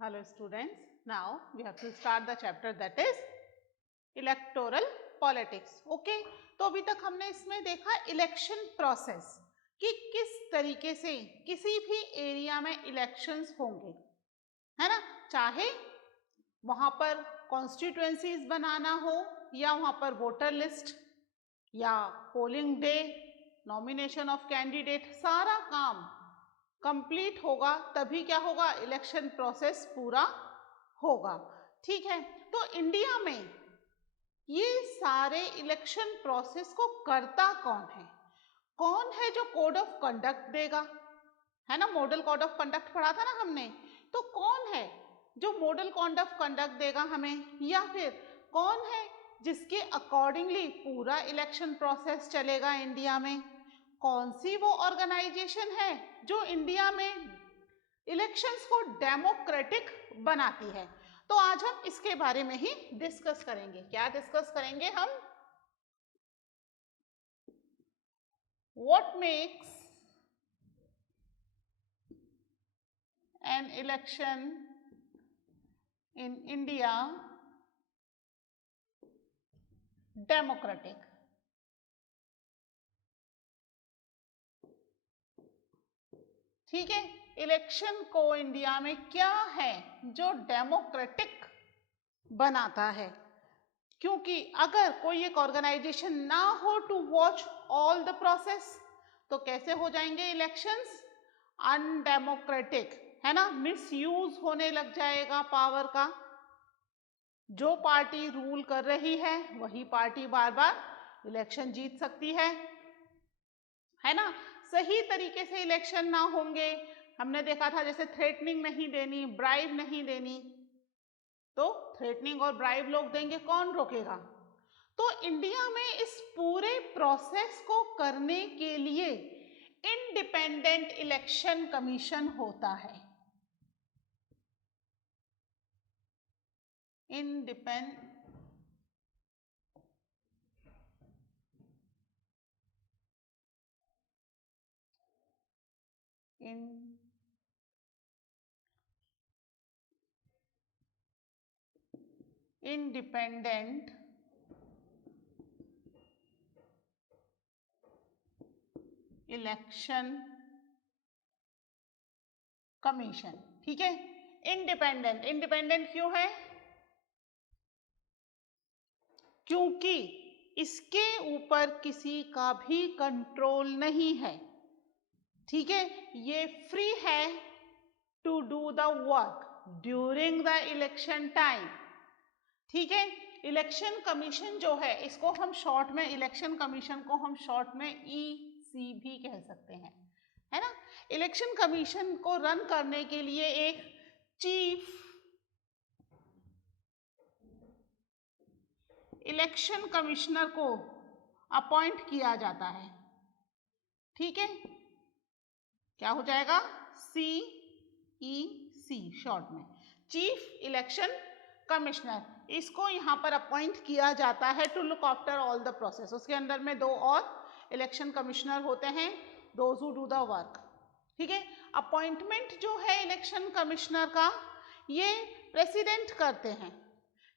Hello students, now we have to start the chapter that is electoral politics. Okay, तो अभी तक हमने इसमें देखा इलेक्शन प्रोसेस कि किस तरीके से किसी भी एरिया में इलेक्शंस होंगे, है ना, चाहे वहां पर कॉन्स्टिट्यूएंसीज बनाना हो या वहां पर वोटर लिस्ट या polling day, nomination of candidate, सारा काम कंप्लीट होगा तभी क्या होगा, इलेक्शन प्रोसेस पूरा होगा। ठीक है, तो इंडिया में ये सारे इलेक्शन प्रोसेस को करता कौन है जो कोड ऑफ कंडक्ट देगा, है ना, मॉडल कोड ऑफ कंडक्ट पढ़ा था ना हमने, तो कौन है जो मॉडल कोड ऑफ कंडक्ट देगा हमें, या फिर कौन है जिसके अकॉर्डिंगली पूरा इलेक्शन प्रोसेस चलेगा इंडिया में, कौन सी वो ऑर्गेनाइजेशन है जो इंडिया में इलेक्शंस को डेमोक्रेटिक बनाती है। तो आज हम इसके बारे में ही डिस्कस करेंगे। क्या डिस्कस करेंगे हम? What makes an election in India democratic. ठीक है, इलेक्शन को इंडिया में क्या है जो डेमोक्रेटिक बनाता है, क्योंकि अगर कोई एक ऑर्गेनाइजेशन ना हो to watch all the process तो कैसे हो जाएंगे इलेक्शंस? अनडेमोक्रेटिक, है ना, मिसयूज होने लग जाएगा पावर का। जो पार्टी रूल कर रही है वही पार्टी बार बार इलेक्शन जीत सकती है ना। सही तरीके से इलेक्शन ना होंगे, हमने देखा था जैसे थ्रेटनिंग नहीं देनी, ब्राइब नहीं देनी, तो थ्रेटनिंग और ब्राइब लोग देंगे, कौन रोकेगा? तो इंडिया में इस पूरे प्रोसेस को करने के लिए इंडिपेंडेंट इलेक्शन कमीशन होता है। Independent election commission. ठीक है, इंडिपेंडेंट क्यों है? क्योंकि इसके ऊपर किसी का भी कंट्रोल नहीं है। ठीक है, ये फ्री है to do the work during the election time. ठीक है, इलेक्शन कमीशन जो है इसको हम शॉर्ट में, इलेक्शन कमीशन को हम शॉर्ट में ईसी भी कह सकते हैं, है ना। इलेक्शन कमीशन को रन करने के लिए एक चीफ इलेक्शन कमिश्नर को अपॉइंट किया जाता है। ठीक है, क्या हो जाएगा? CEC शॉर्ट में, चीफ इलेक्शन कमिश्नर। इसको यहाँ पर अपॉइंट किया जाता है to look after all the process. उसके अंदर में 2 और इलेक्शन कमिश्नर होते हैं, those who do the work. ठीक है, अपॉइंटमेंट जो है इलेक्शन कमिश्नर का ये प्रेसिडेंट करते हैं,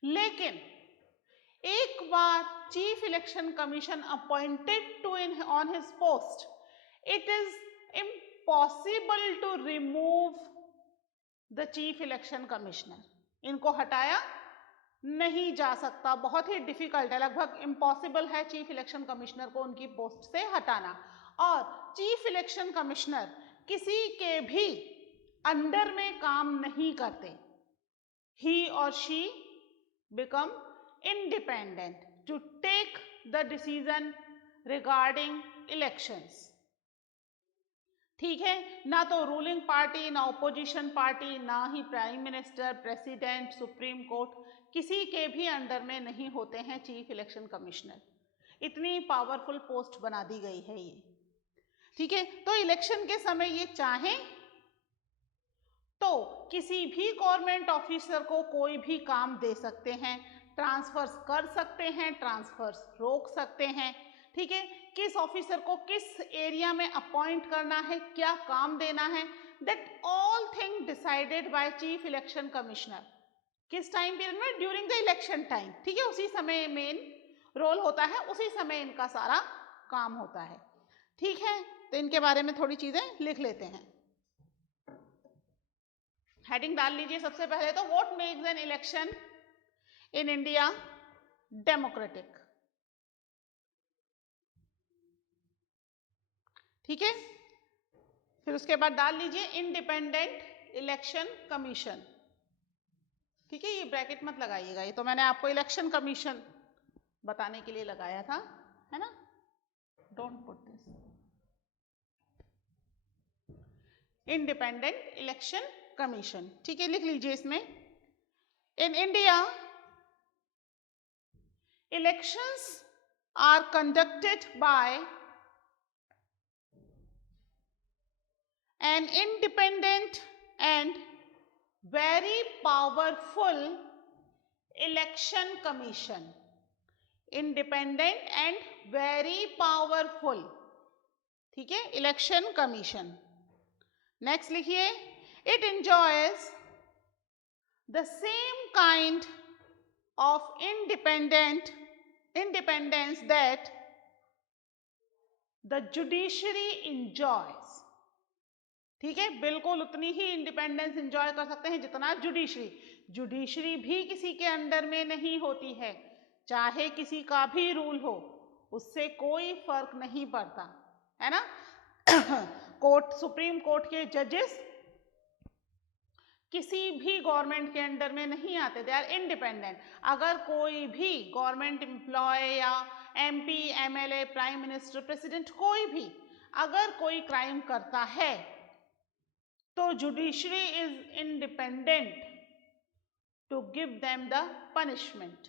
लेकिन एक बार chief election commission appointed to in on his post, it is impossible to remove the chief election commissioner. इनको हटाया नहीं जा सकता, बहुत ही डिफिकल्ट है, लगभग इम्पॉसिबल है चीफ इलेक्शन कमिश्नर को उनकी पोस्ट से हटाना। और चीफ इलेक्शन कमिश्नर किसी के भी अंडर में काम नहीं करते। ही और she become independent to take the decision regarding elections। ठीक है, ना तो रूलिंग पार्टी, ना ऑपोजिशन पार्टी, ना ही prime minister, president, supreme court, किसी के भी अंडर में नहीं होते हैं चीफ इलेक्शन कमिश्नर। इतनी पावरफुल पोस्ट बना दी गई है ये। ठीक है, तो इलेक्शन के समय ये चाहें तो किसी भी गवर्नमेंट ऑफिसर को कोई भी काम दे सकते हैं, ट्रांसफर्स कर सकते हैं, ट्रांसफर्स रोक सकते हैं। ठीक है, किस ऑफिसर को किस एरिया में अपॉइंट करना है, क्या काम देना है, that all thing decided by chief election commissioner. किस टाइम पीरियड में? ड्यूरिंग द इलेक्शन टाइम, ठीक है, उसी समय मेन रोल होता है, उसी समय इनका सारा काम होता है, ठीक है। तो इनके बारे में थोड़ी चीजें लिख लेते हैं। हेडिंग डाल लीजिए सबसे पहले तो, what makes an election in India democratic, ठीक है। फिर उसके बाद डाल लीजिए इंडिपेंडेंट इलेक्शन कमीशन, ठीक है। ये ब्रैकेट मत लगाइएगा, ये तो मैंने आपको इलेक्शन कमीशन बताने के लिए लगाया था, है ना। Don't put this. Independent election commission, ठीक है, लिख लीजिए इसमें। In India elections are conducted by an independent and very powerful election commission. Independent and very powerful, ठीक है, election commission. Next लिखिए, it enjoys the same kind of independence that the judiciary enjoys. ठीक है, बिल्कुल उतनी ही independence enjoy कर सकते हैं जितना जुडिशरी भी किसी के अंडर में नहीं होती है, चाहे किसी का भी रूल हो, उससे कोई फर्क नहीं पड़ता, है ना। कोर्ट, सुप्रीम कोर्ट के जजेस किसी भी गवर्नमेंट के अंडर में नहीं आते, दे आर इंडिपेंडेंट। अगर कोई भी गवर्नमेंट एम्प्लॉय या MP, MLA, prime minister, president, कोई भी अगर कोई क्राइम करता है तो judiciary is independent to give them the punishment,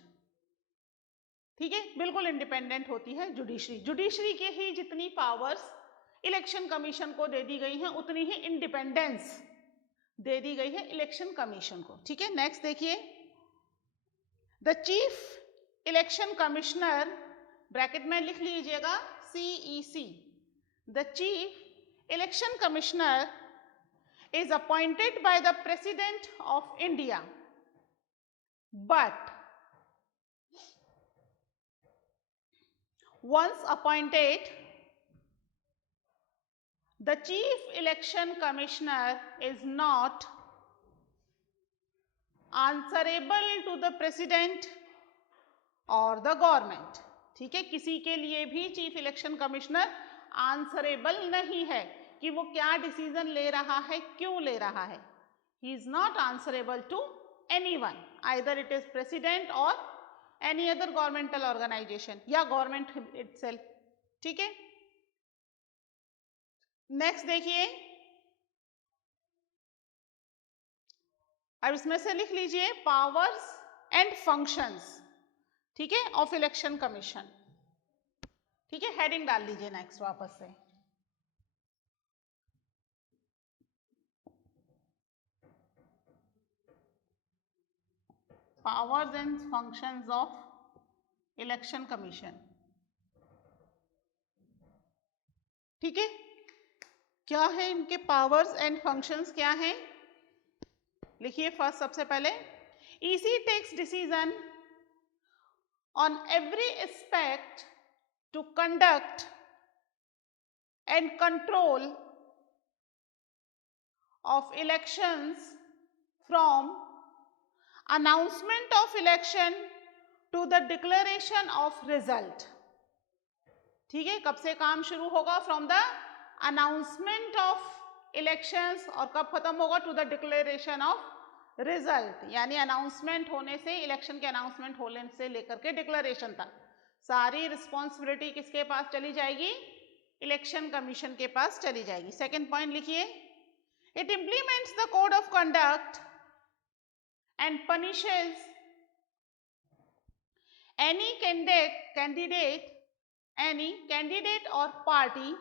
ठीक है, बिल्कुल इंडिपेंडेंट होती है जुडिशरी के ही जितनी पावर्स इलेक्शन कमीशन को दे दी गई हैं, उतनी ही इंडिपेंडेंस दे दी गई है इलेक्शन कमीशन को, ठीक है। नेक्स्ट देखिए, the chief election commissioner, bracket में लिख लीजिएगा CEC, the chief election commissioner is appointed by the President of India, but once appointed, the Chief Election Commissioner is not answerable to the President or the government, ठीक है। किसी के लिए भी chief election commissioner answerable नहीं है कि वो क्या डिसीजन ले रहा है, क्यों ले रहा है। He is not answerable to anyone, either it is president or any other governmental organisation या गवर्नमेंट इटसेल्फ, ठीक है। नेक्स्ट देखिए, अब इसमें से लिख लीजिए पावर्स एंड फंक्शंस, ठीक है, ऑफ इलेक्शन कमीशन, ठीक है। हेडिंग डाल लीजिए नेक्स्ट वापस से। Powers and functions of election commission, ठीक है। क्या है इनके पावर्स एंड फंक्शंस, क्या है, लिखिए। फर्स्ट, सबसे पहले, EC takes decision on every aspect to conduct and control of elections from announcement of election to the declaration of result, ठीक है। कब से काम शुरू होगा? From the announcement of elections, और कब खत्म होगा? To the declaration of result, यानी अनाउंसमेंट होने से, इलेक्शन के अनाउंसमेंट होने से लेकर के डिक्लेरेशन तक सारी रिस्पॉन्सिबिलिटी किसके पास चली जाएगी? इलेक्शन कमीशन के पास चली जाएगी। सेकेंड पॉइंट लिखिए, it implements the code of conduct and punishes any candidate or party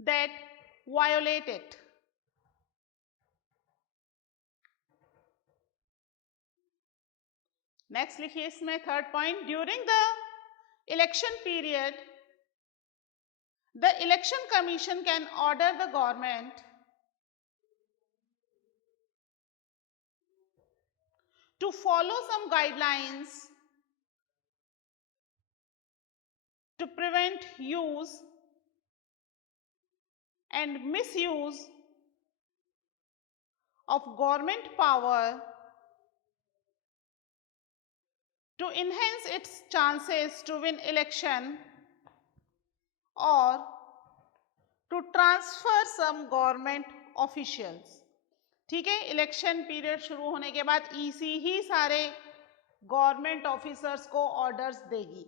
that violate it. Next लिखिए इसमें third point, during the election period the election commission can order the government to follow some guidelines to prevent use and misuse of government power to enhance its chances to win election or to transfer some government officials. ठीक है, election period शुरू होने के बाद EC ही सारे government officers को orders देगी,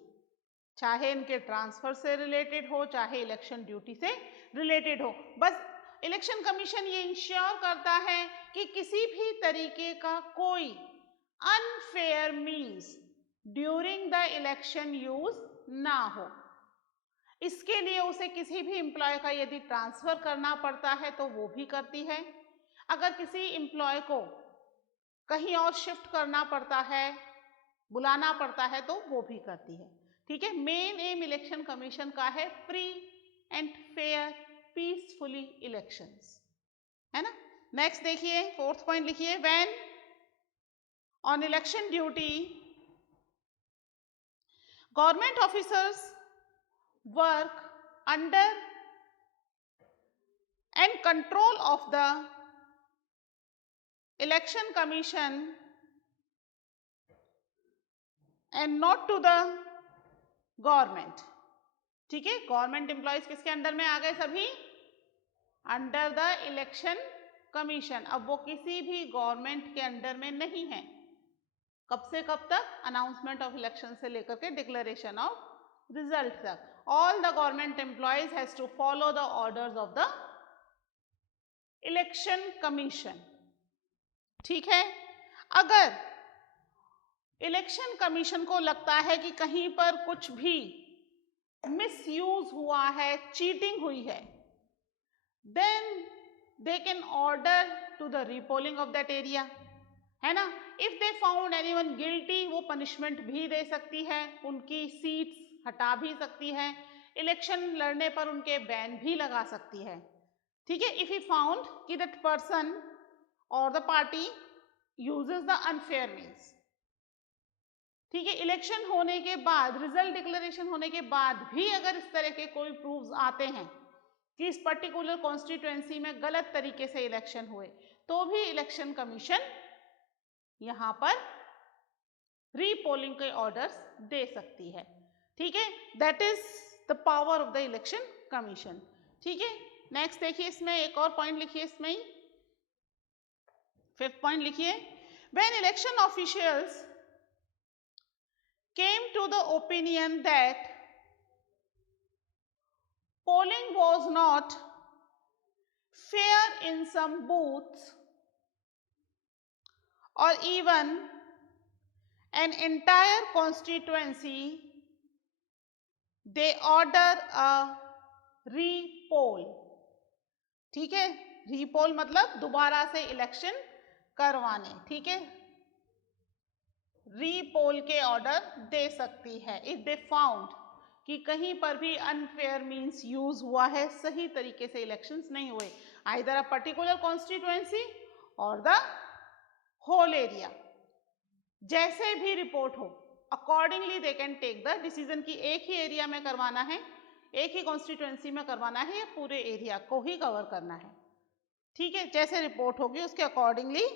चाहे इनके ट्रांसफर से रिलेटेड हो, चाहे इलेक्शन ड्यूटी से रिलेटेड हो। बस इलेक्शन कमीशन ये इंश्योर करता है कि किसी भी तरीके का कोई unfair means during the election use ना हो। इसके लिए उसे किसी भी एम्प्लॉय का यदि ट्रांसफर करना पड़ता है तो वो भी करती है, अगर किसी एम्प्लॉय को कहीं और शिफ्ट करना पड़ता है, बुलाना पड़ता है तो वो भी करती है। ठीक है, मेन एम इलेक्शन कमीशन का है free and fair peacefully elections, है ना। नेक्स्ट देखिए, फोर्थ पॉइंट लिखिए, when on election duty government officers work under and control of the election commission and not to the government। ठीक है, government employees किसके under में आ गए? सभी अंडर द इलेक्शन कमीशन। अब वो किसी भी गवर्नमेंट के अंडर में नहीं है। कब से कब तक? अनाउंसमेंट ऑफ इलेक्शन से लेकर के डिक्लेरेशन ऑफ रिजल्ट तक। All the government employees has to follow the orders of the election commission। ठीक है, अगर इलेक्शन कमीशन को लगता है कि कहीं पर कुछ भी मिसयूज हुआ है, चीटिंग हुई है, then they can order to the repolling of that area, है ना। If they found anyone guilty, वो पनिशमेंट भी दे सकती है, उनकी सीट्स हटा भी सकती है, इलेक्शन लड़ने पर उनके बैन भी लगा सकती है। ठीक है, इफ ही फाउंड कि दैट पर्सन और the party uses the unfair means. ठीक है, इलेक्शन होने के बाद, रिजल्ट डिक्लेरेशन होने के बाद भी अगर इस तरह के कोई प्रूफ्स आते हैं कि इस पर्टिकुलर कॉन्स्टिट्यूएंसी में गलत तरीके से इलेक्शन हुए, तो भी इलेक्शन कमीशन यहां पर रीपोलिंग के ऑर्डर्स दे सकती है। ठीक है, that is the power of the election commission. ठीक है, नेक्स्ट देखिए, इसमें एक और पॉइंट लिखिए, इसमें ही फिफ्थ पॉइंट लिखिए, when election officials came to the opinion that polling was not fair in some booths or even an entire constituency, they order a repoll। ठीक है, रीपोल मतलब दोबारा से इलेक्शन करवाने। ठीक है, रीपोल के ऑर्डर दे सकती है इफ दे फाउंड कि कहीं पर भी अनफेयर मीन्स यूज हुआ है, सही तरीके से इलेक्शंस नहीं हुए, either a particular constituency or the whole area. जैसे भी रिपोर्ट हो, accordingly they can take the decision कि एक ही एरिया में करवाना है, एक ही कॉन्स्टिट्यूएंसी में करवाना है, या पूरे एरिया को ही कवर करना है। ठीक है, जैसे रिपोर्ट होगी उसके accordingly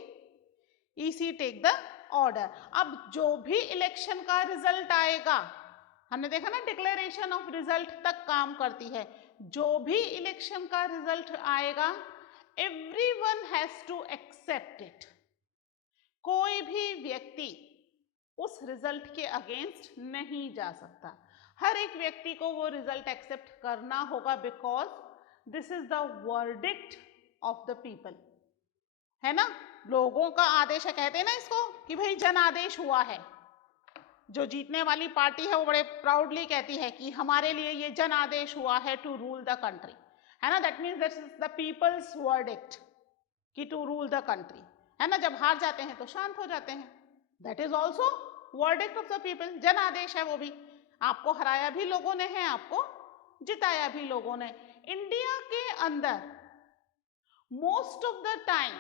EC take the order. अब जो भी इलेक्शन का रिजल्ट आएगा, हमने देखा ना डिक्लेरेशन ऑफ रिजल्ट तक काम करती है, जो भी इलेक्शन का रिजल्ट आएगा everyone has to accept it. कोई भी व्यक्ति उस रिजल्ट के अगेंस्ट नहीं जा सकता, हर एक व्यक्ति को वो रिजल्ट एक्सेप्ट करना होगा, because this is the verdict of the people, है ना। लोगों का आदेश है, कहते हैं ना इसको कि भाई जन आदेश हुआ है। जो जीतने वाली पार्टी है वो बड़े प्राउडली कहती है कि हमारे लिए ये जन आदेश हुआ है टू रूल द कंट्री, है ना। That means this is the people's verdict कि टू रूल द कंट्री, है ना। जब हार जाते हैं तो शांत हो जाते हैं, that is also verdict of the people, जन आदेश है वो भी। आपको हराया भी लोगों ने है, आपको जिताया भी लोगों ने। इंडिया के अंदर मोस्ट ऑफ द टाइम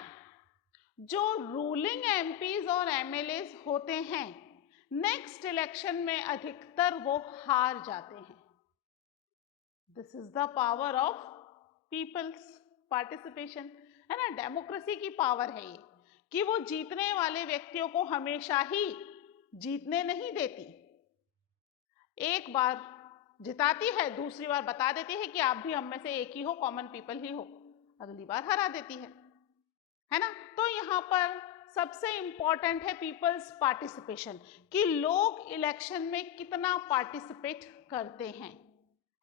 जो रूलिंग एमपीज और एमएलएज होते हैं नेक्स्ट इलेक्शन में अधिकतर वो हार जाते हैं। This is the power of peoples participation, है ना, डेमोक्रेसी की पावर है ये, कि वो जीतने वाले व्यक्तियों को हमेशा ही जीतने नहीं देती। एक बार जिताती है, दूसरी बार बता देती है कि आप भी हम में से एक ही हो, कॉमन पीपल ही हो, अगली बार हरा देती है ना। तो यहाँ पर सबसे इंपॉर्टेंट है पीपल्स पार्टिसिपेशन, कि लोग इलेक्शन में कितना पार्टिसिपेट करते हैं,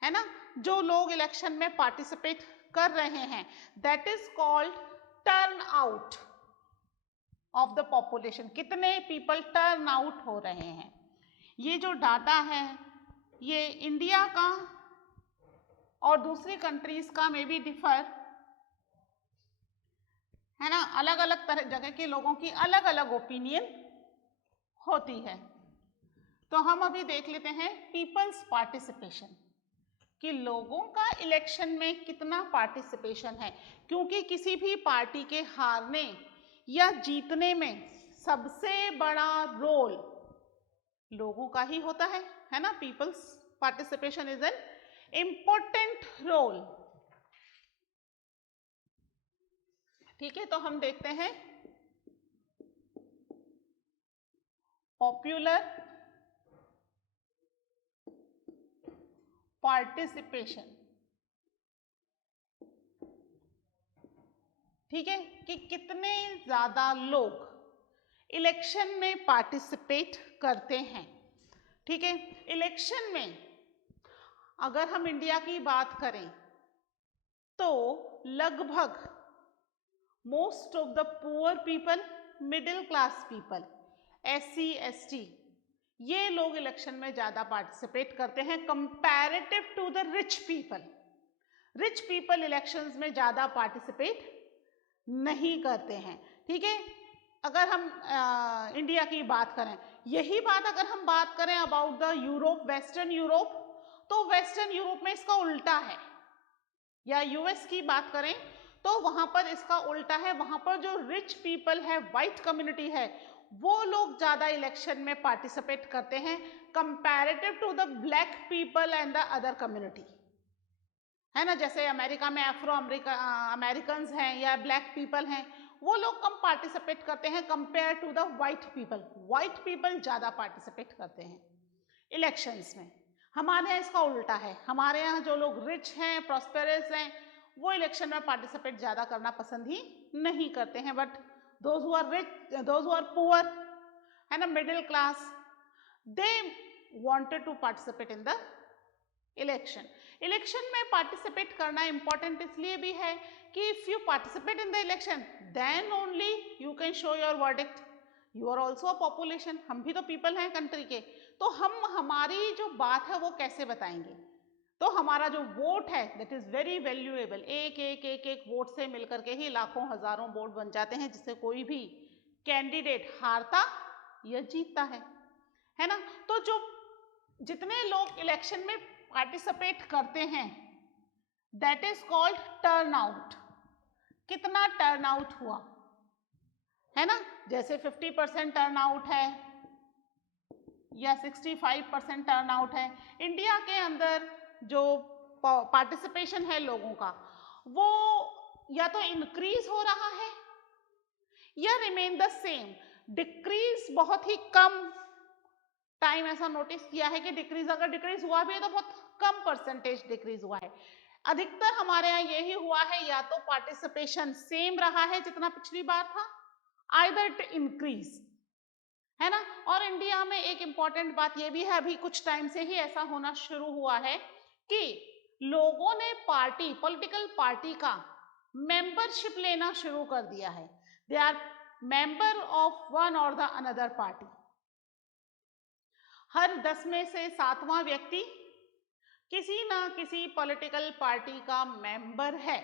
है ना। जो लोग इलेक्शन में पार्टिसिपेट कर रहे हैं that is called turn out of the population, कितने पीपल टर्न आउट हो रहे हैं। ये जो डाटा है ये इंडिया का और दूसरी कंट्रीज का में भी डिफर, है ना, अलग अलग तरह जगह के लोगों की अलग अलग ओपिनियन होती है। तो हम अभी देख लेते हैं पीपल्स पार्टिसिपेशन, कि लोगों का इलेक्शन में कितना पार्टिसिपेशन है, क्योंकि किसी भी पार्टी के हारने या जीतने में सबसे बड़ा रोल लोगों का ही होता है ना। People's participation is an important role. ठीक है, तो हम देखते हैं पॉपुलर पार्टिसिपेशन, ठीक है, कि कितने ज्यादा लोग इलेक्शन में पार्टिसिपेट करते हैं। ठीक है, इलेक्शन में अगर हम इंडिया की बात करें तो लगभग most of the poor people, middle class people, SC ST, ये लोग इलेक्शन में ज्यादा पार्टिसिपेट करते हैं comparative to the rich people. Rich people elections में ज्यादा पार्टिसिपेट नहीं करते हैं। ठीक है, अगर हम इंडिया की बात करें, यही बात अगर हम बात करें about the Europe, western Europe, तो वेस्टर्न यूरोप में इसका उल्टा है, या US की बात करें तो वहां पर इसका उल्टा है। वहां पर जो रिच पीपल है, वाइट कम्युनिटी है, वो लोग ज्यादा इलेक्शन में पार्टिसिपेट करते हैं comparative to the black people and the other community, है ना। जैसे अमेरिका में अफ्रो अमेरिकन्स हैं या ब्लैक पीपल हैं, वो लोग कम पार्टिसिपेट करते हैं compare to the white people. White people ज्यादा पार्टिसिपेट करते हैं इलेक्शंस में। हमारे यहाँ इसका उल्टा है, हमारे यहाँ जो लोग रिच हैं, प्रॉस्पेरस हैं, वो इलेक्शन में पार्टिसिपेट ज्यादा करना पसंद ही नहीं करते हैं। But those who are rich, those who are poor, है ना, middle class, they wanted to participate in the election. Election में पार्टिसिपेट करना इंपॉर्टेंट इसलिए भी है कि if you participate in the election then only you can show your verdict. You are also a population, हम भी तो पीपल हैं कंट्री के, तो हम हमारी जो बात है वो कैसे बताएंगे। तो हमारा जो वोट है दैट इज वेरी वैल्यूएबल। एक एक एक एक वोट से मिलकर के ही लाखों हजारों वोट बन जाते हैं, जिससे कोई भी कैंडिडेट हारता या जीतता है ना। तो जो जितने लोग इलेक्शन में पार्टिसिपेट करते हैं that is called turn out. कितना टर्न आउट हुआ, है ना। जैसे 50% टर्न आउट है या 65% टर्न आउट है। इंडिया के अंदर जो पार्टिसिपेशन है लोगों का, वो या तो इंक्रीज हो रहा है या रिमेन द सेम। डिक्रीज बहुत ही कम टाइम ऐसा नोटिस किया है कि डिक्रीज, अगर डिक्रीज हुआ भी है तो बहुत कम परसेंटेज डिक्रीज हुआ है। अधिकतर हमारे यहाँ यही हुआ है, या तो पार्टिसिपेशन सेम रहा है जितना पिछली बार था, आइदर इट इंक्रीज, है ना। और इंडिया में एक इंपॉर्टेंट बात यह भी है, अभी कुछ टाइम से ही ऐसा होना शुरू हुआ है कि लोगों ने पार्टी, पॉलिटिकल पार्टी का मेंबरशिप लेना शुरू कर दिया है। They are member of one or the another party. हर 10 में से 7वां व्यक्ति किसी ना किसी पॉलिटिकल पार्टी का मेंबर है।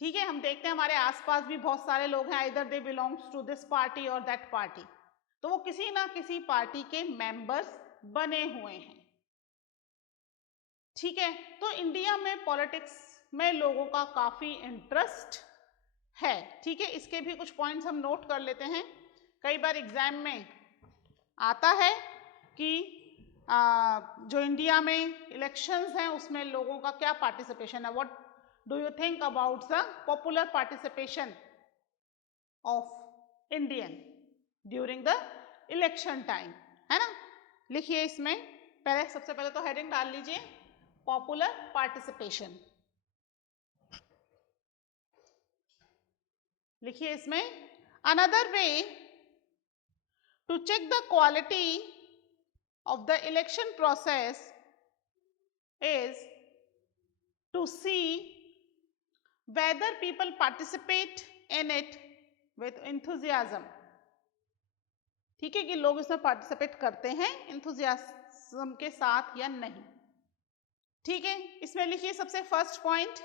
ठीक है, हम देखते हैं हमारे आसपास भी बहुत सारे लोग हैं, either they belongs to this party or that party, तो वो किसी ना किसी पार्टी के मेंबर्स बने हुए हैं। ठीक है, तो इंडिया में पॉलिटिक्स में लोगों का काफी इंटरेस्ट है। ठीक है, इसके भी कुछ पॉइंट्स हम नोट कर लेते हैं। कई बार एग्जाम में आता है कि जो इंडिया में इलेक्शंस हैं उसमें लोगों का क्या पार्टिसिपेशन है, what do you think about the popular participation of Indian during the election time, है ना। लिखिए इसमें पहले, सबसे पहले तो हेडिंग डाल लीजिए पॉपुलर पार्टिसिपेशन। लिखिए इसमें another way to check the quality of the election process is to see whether people participate in it with enthusiasm। ठीक है, कि लोग इसमें पार्टिसिपेट करते हैं enthusiasm के साथ या नहीं। ठीक है, इसमें लिखिए सबसे first point,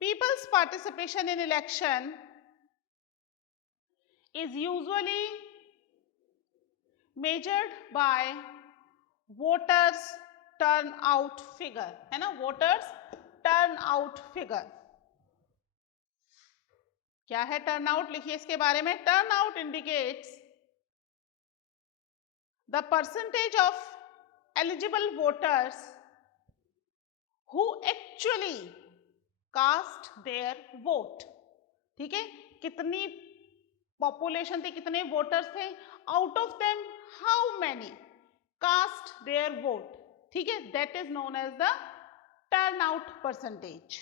people's participation in election is usually measured by voters turn out figure, है ना, वोटर्स टर्न आउट फिगर। क्या है टर्न आउट, लिखिए इसके बारे में। Turn out indicates the percentage of eligible voters who actually cast their vote. ठीक है, कितनी पॉपुलेशन थी, कितने वोटर्स थे, out of them how many cast their vote। ठीक है, that is known as the turnout percentage।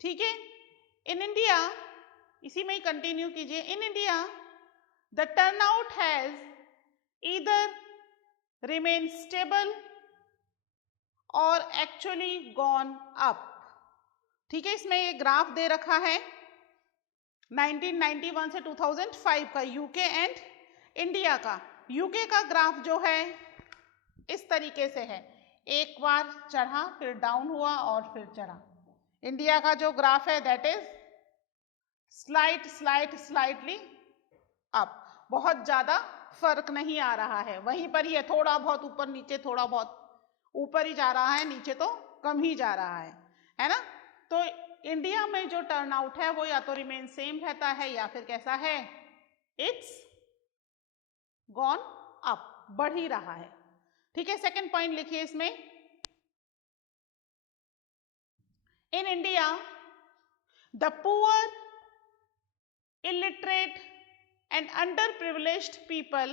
ठीक है, in India, इसी में ही कंटिन्यू कीजिए, in India the turnout has either remained stable or actually gone up। ठीक है, इसमें ये ग्राफ दे रखा है 1991 से 2005 का यूके एंड इंडिया का। यूके का ग्राफ जो है इस तरीके से है, एक बार चढ़ा फिर डाउन हुआ और फिर चढ़ा। इंडिया का जो ग्राफ है दैट इज स्लाइटली अप, बहुत ज्यादा फर्क नहीं आ रहा है, वहीं पर ही है, थोड़ा बहुत ऊपर नीचे, थोड़ा बहुत ऊपर ही जा रहा है, नीचे तो कम ही जा रहा है ना। तो इंडिया में जो टर्नआउट है वो या तो रिमेन सेम रहता है या फिर कैसा है, इट्स गॉन अप, बढ़ ही रहा है। ठीक है, सेकंड पॉइंट लिखिए इसमें, in India the poor, illiterate and underprivileged people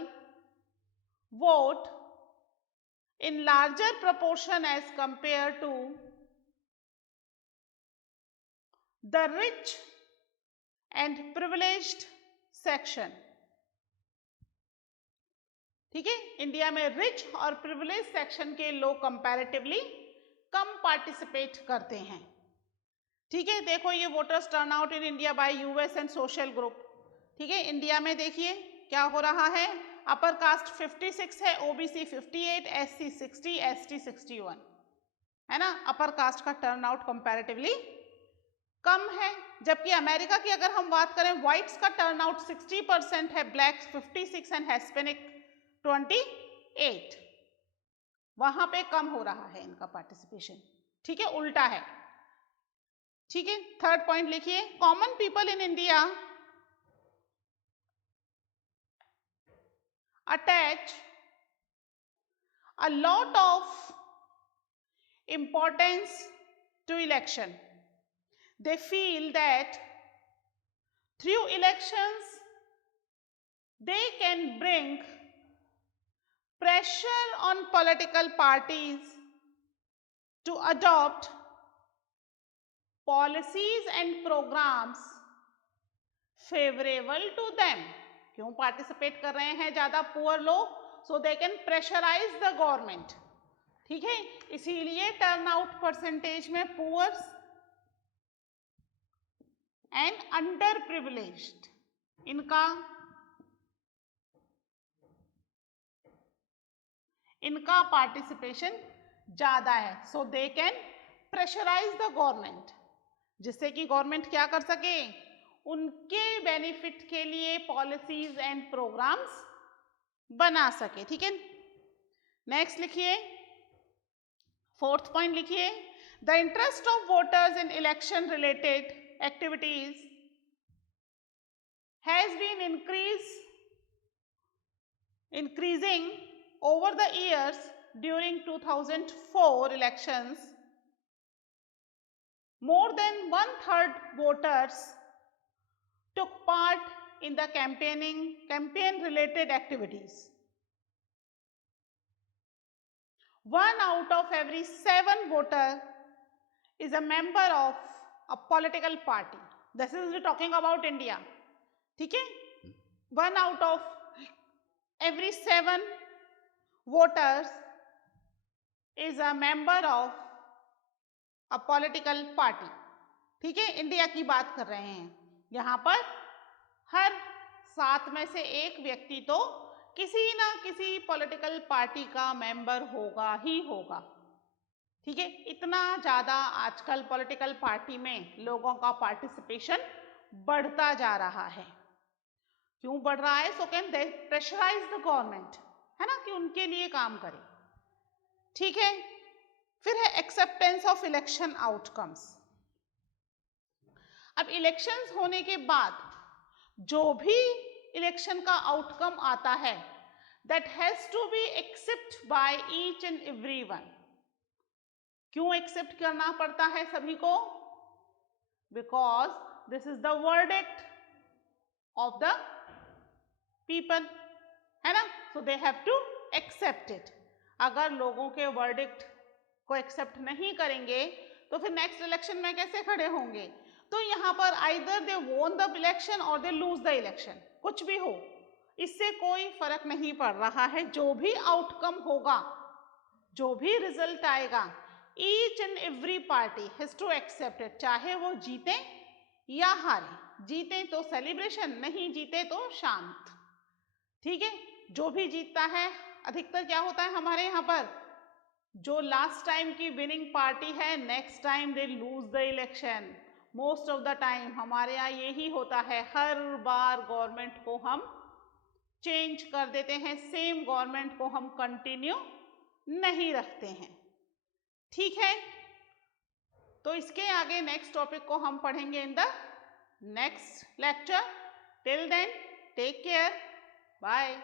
vote in larger proportion as compared to the rich and privileged section। ठीक है, इंडिया में रिच और प्रिविलेज सेक्शन के लोग कंपैरेटिवली कम पार्टिसिपेट करते हैं। ठीक है, देखो ये voters turnout in India by US and social group. ठीक है, इंडिया में देखिए क्या हो रहा है, अपर कास्ट 56 है, ओबीसी 58, एससी 60, एसटी 61, है ना। अपर कास्ट का टर्नआउट कंपैरेटिवली कम है, जबकि अमेरिका की अगर हम बात करें, व्हाइट्स का टर्नआउट 60% है, ब्लैक्स 56 एंड हिस्पैनिक 28, वहां पे कम हो रहा है इनका पार्टिसिपेशन। ठीक है, उल्टा है। ठीक है, थर्ड पॉइंट लिखिए, common people in India attach a lot of importance to election. They feel that through elections they can bring pressure on political parties to adopt policies and programs favorable to them। क्यों participate कर रहे हैं ज्यादा poor लोग, so they can pressurise the government. ठीक है, इसीलिए turnout percentage में पुअर्स एंड अंडर प्रिविलेज्ड इनका पार्टिसिपेशन ज्यादा है। So they can pressurise the government, जिससे कि गवर्नमेंट क्या कर सके, उनके बेनिफिट के लिए पॉलिसीज एंड प्रोग्राम्स बना सके। ठीक है, नेक्स्ट लिखिए, फोर्थ पॉइंट लिखिए, the interest of voters in election related activities has been increasing over the years. During 2004 elections, more than 1/3 voters took part in the campaign related activities. 1 out of every 7 voter is a member of a political party. This is we're talking about India. ठीक है? 1 out of every 7 voters is a member of a political party. ठीक है? India की बात कर रहे हैं यहाँ पर। हर 7 में से एक व्यक्ति तो किसी ना किसी पॉलिटिकल पार्टी का मेंबर होगा ही होगा। ठीक है? इतना ज़्यादा आजकल पॉलिटिकल पार्टी में लोगों का पार्टिसिपेशन बढ़ता जा रहा है। क्यों बढ़ रहा है? So can they pressurise the government, है ना, कि उनके लिए काम करे। ठीक है? फिर है एक्सेप्टेंस ऑफ इलेक्शन आउटकम्स। अब इलेक्शंस होने के बाद जो भी इलेक्शन का आउटकम आता है, that has to be accept by each and every one. क्यों एक्सेप्ट करना पड़ता है सभी को? Because this is the verdict of the people, है ना, so they have to accept it. अगर लोगों के वर्डिक्ट को एक्सेप्ट नहीं करेंगे तो फिर नेक्स्ट इलेक्शन में कैसे खड़े होंगे? तो यहाँ पर either they won the election और दे लूज द इलेक्शन, कुछ भी हो, इससे कोई फर्क नहीं पड़ रहा है। जो भी आउटकम होगा, जो भी रिजल्ट आएगा, each and every party has to accept it, चाहे वो जीते या हारे। जीते तो सेलिब्रेशन, नहीं जीते तो शांत। ठीक है? जो भी जीतता है, अधिकतर क्या होता है हमारे यहाँ पर, जो लास्ट टाइम की विनिंग पार्टी है, next time they lose the election. Most of the time हमारे यहाँ यही होता है। हर बार गवर्नमेंट को हम चेंज कर देते हैं, सेम गवर्नमेंट को हम कंटिन्यू नहीं रखते हैं। ठीक है? तो इसके आगे नेक्स्ट टॉपिक को हम पढ़ेंगे in the next lecture. Till then take care, bye.